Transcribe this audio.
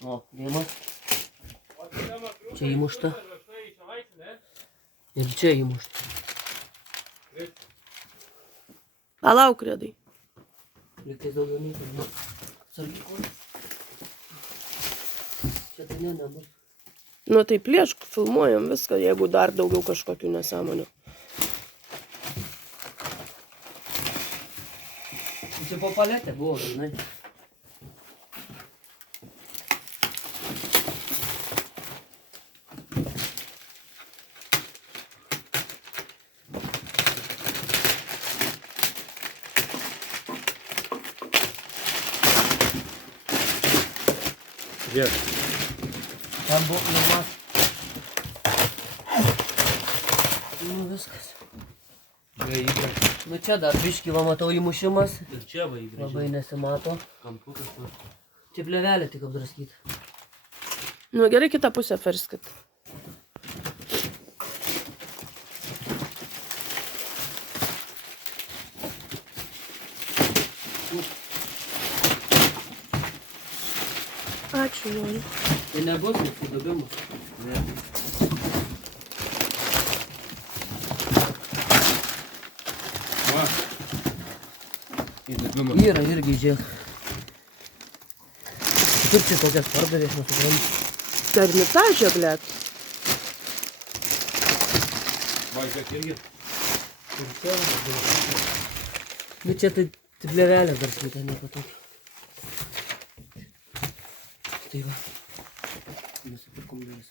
O, dėmas. Čia įmušta. Ir čia įmušta. Palauk, Redai. Liktais daugiau nei tai. Sargykų. Čia tai nebus. Nu tai plėšk, filmuojam viską, jeigu dar daugiau kažkokių nesąmonių. Čia po paletę buvo, žinai. Žiūrėk. Ten buvo pneumas. Nu viskas. Nu čia dar biškį va matau įmušimas. Ir čia va įgrįžė. Labai nesimato. Kampukas va. Čia plėvelė tik apdraskyta. Nu gerai, kitą pusę ferskit. Ačiū, noriu. Tai nebus nusidobimus. Ne. Va. Įdobimas. Yra irgi, žiūrėk. Kaip čia tokias pardavės, nesuprantu. Termitažė, blėt. Va, žiūrėk irgi. Ir čia va. Nu čia tai plėvelės dar slyta, nieko tokio. Tai va. Nusipirkom duris.